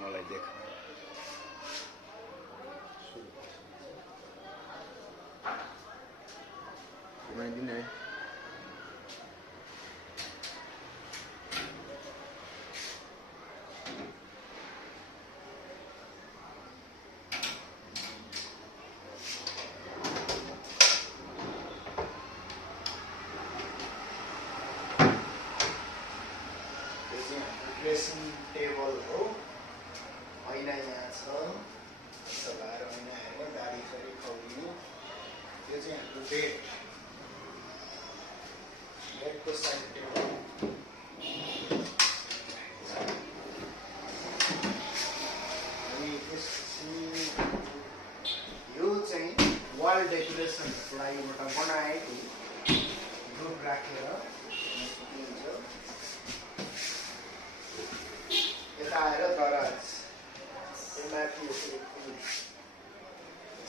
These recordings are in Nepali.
मलाई देख घुमाइदिनु है ड्रेसिङ टेबल हो ऐना यहाँ छ यस्तो भएर ऐना हेरेर गाडी सरी खौरिने यो चाहिँ हाम्रो बेडको साइड टेबल अनि त्यसपछि यो चाहिँ वाल डेकोरेसनको लागि एउटा बनाएको ग्रुप राखेर यता आएर दराज माथि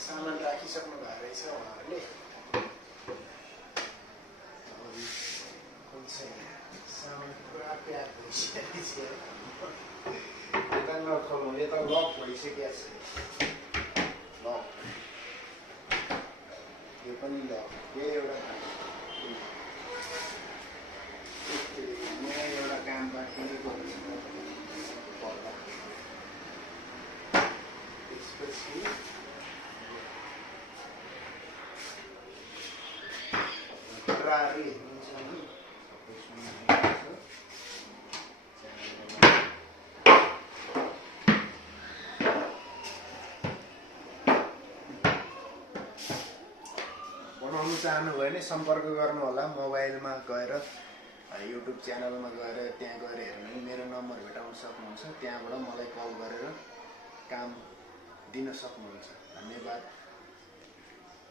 सामान राखिसक्नु भएको रहेछ उहाँहरूले सामान पुरा प्याक भइसकेको छ यता नखोल्नु यता लक भइसकेको छ लक यो पनि लक यो एउटा यहाँ एउटा काम बाँकी त्यसपछि रारी हेर्नुहुन्छ नि बनाउनु चाहनुभयो भने सम्पर्क गर्नु होला मोबाइलमा गएर युट्युब च्यानलमा गएर त्यहाँ गएर हेर्नु भने मेरो नम्बर भेटाउन सक्नुहुन्छ त्यहाँबाट मलाई कल गरेर काम दिन सक्नुहुन्छ।